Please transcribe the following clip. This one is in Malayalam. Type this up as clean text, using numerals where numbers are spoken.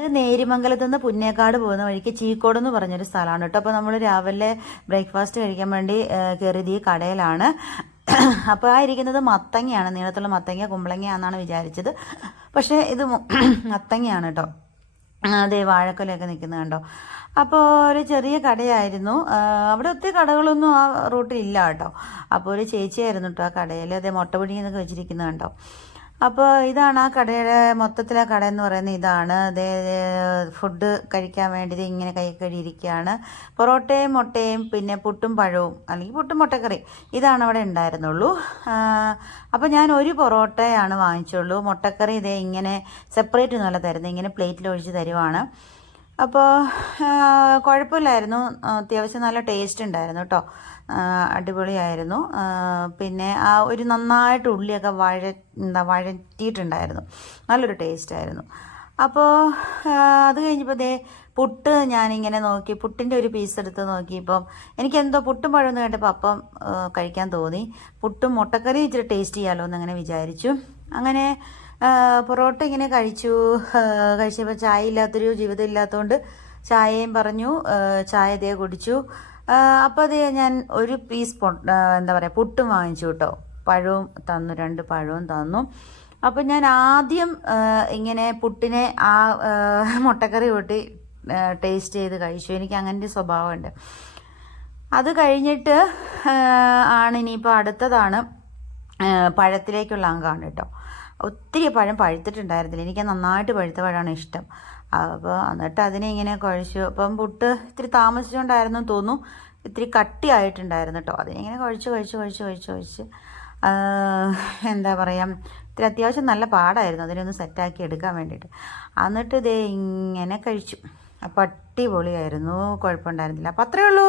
ഇത് നേരിമംഗലത്ത് നിന്ന് പുന്നേക്കാട് പോകുന്ന വഴിക്ക് ചീക്കോട് എന്ന് പറഞ്ഞൊരു സ്ഥലമാണ് കേട്ടോ. അപ്പോൾ നമ്മൾ രാവിലെ ബ്രേക്ക്ഫാസ്റ്റ് കഴിക്കാൻ വേണ്ടി കയറിയത് ഈ കടയിലാണ്. അപ്പോൾ ആ ഇരിക്കുന്നത് മത്തങ്ങയാണ്, നീളത്തുള്ള മത്തങ്ങ, കുമ്പളങ്ങ എന്നാണ് വിചാരിച്ചത്. പക്ഷേ ഇത് മത്തങ്ങയാണ് കേട്ടോ. അതെ, വാഴക്കൊലയൊക്കെ നിൽക്കുന്നത് കണ്ടോ. അപ്പോൾ ഒരു ചെറിയ കടയായിരുന്നു. അവിടെ ഒത്തിരി കടകളൊന്നും ആ റൂട്ടിൽ ഇല്ല കേട്ടോ. അപ്പോൾ ഒരു ചേച്ചിയായിരുന്നു കേട്ടോ ആ കടയിൽ. അതേ മുട്ട പിടിക്കുന്നൊക്കെ വെച്ചിരിക്കുന്നത് കണ്ടോ. അപ്പോൾ ഇതാണ് ആ കടയുടെ മൊത്തത്തിലെ കട എന്ന് പറയുന്നത്. ഇതാണ് അതേ ഫുഡ് കഴിക്കാൻ വേണ്ടി ഇങ്ങനെ കൈ കഴിയിരിക്കുകയാണ്. പൊറോട്ടയും മുട്ടയും പിന്നെ പുട്ടും പഴവും അല്ലെങ്കിൽ പുട്ടും മുട്ടക്കറി ഇതാണ് അവിടെ ഉണ്ടായിരുന്നുള്ളൂ. അപ്പോൾ ഞാൻ ഒരു പൊറോട്ടയാണ് വാങ്ങിച്ചുള്ളൂ. മുട്ടക്കറി ഇതേ ഇങ്ങനെ സെപ്പറേറ്റ് നല്ല തരുന്നത്, ഇങ്ങനെ പ്ലേറ്റിൽ ഒഴിച്ച് തരുവാണ്. അപ്പോൾ കുഴപ്പമില്ലായിരുന്നു, അത്യാവശ്യം നല്ല ടേസ്റ്റ് ഉണ്ടായിരുന്നു കേട്ടോ, അടിപൊളിയായിരുന്നു. പിന്നെ ആ ഒരു നന്നായിട്ട് ഉള്ളിയൊക്കെ വഴറ്റിയിട്ടുണ്ടായിരുന്നു, നല്ലൊരു ടേസ്റ്റായിരുന്നു. അപ്പോൾ അത് കഴിഞ്ഞപ്പോൾ ദേ പുട്ട് ഞാനിങ്ങനെ നോക്കി, പുട്ടിൻ്റെ ഒരു പീസ് എടുത്ത് നോക്കിയപ്പം എനിക്കെന്തോ പുട്ടും പഴമെന്ന് കേട്ടപ്പോൾ അപ്പം കഴിക്കാൻ തോന്നി. പുട്ടും മുട്ടക്കറി ഇച്ചിരി ടേസ്റ്റ് ചെയ്യാമല്ലോ എന്നങ്ങനെ വിചാരിച്ചു. അങ്ങനെ പൊറോട്ട ഇങ്ങനെ കഴിച്ചപ്പോൾ ചായ ഇല്ലാത്തൊരു ജീവിതം ഇല്ലാത്തതുകൊണ്ട് ചായയും പറഞ്ഞു, ചായ ഇതേ കുടിച്ചു. അപ്പോൾ അതേ ഞാൻ ഒരു പീസ് എന്താ പറയുക പുട്ടും വാങ്ങിച്ചു കേട്ടോ. പഴവും തന്നു, 2 പഴവും തന്നു. അപ്പോൾ ഞാൻ ആദ്യം ഇങ്ങനെ പുട്ടിനെ ആ മുട്ടക്കറി കൂട്ടി ടേസ്റ്റ് ചെയ്ത് കഴിച്ചു. എനിക്ക് അങ്ങനത്തെ സ്വഭാവമുണ്ട്. അത് കഴിഞ്ഞിട്ട് ആണ് ഇനിയിപ്പോൾ അടുത്തതാണ് പഴത്തിലേക്കുള്ള അംഗമാണ് കേട്ടോ. ഒത്തിരി പഴം പഴുത്തിട്ടുണ്ടായിരുന്നില്ല, എനിക്ക് നന്നായിട്ട് പഴുത്ത പഴമാണ് ഇഷ്ടം. അപ്പോൾ എന്നിട്ട് അതിനെ ഇങ്ങനെ കുഴച്ചു. അപ്പം പുട്ട് ഇത്തിരി താമസിച്ചുകൊണ്ടായിരുന്നു തോന്നുന്നു, ഇത്തിരി കട്ടിയായിട്ടുണ്ടായിരുന്നു കേട്ടോ. അതിനിങ്ങനെ കുഴച്ച് എന്താ പറയുക, ഇത്തിരി അത്യാവശ്യം നല്ല പാടായിരുന്നു അതിനൊന്ന് സെറ്റാക്കി എടുക്കാൻ വേണ്ടിയിട്ട്. എന്നിട്ട് ഇതേ ഇങ്ങനെ കഴിച്ചു. അപ്പം അടിപൊളിയായിരുന്നു, കുഴപ്പമുണ്ടായിരുന്നില്ല. അപ്പം അത്രയേ ഉള്ളൂ.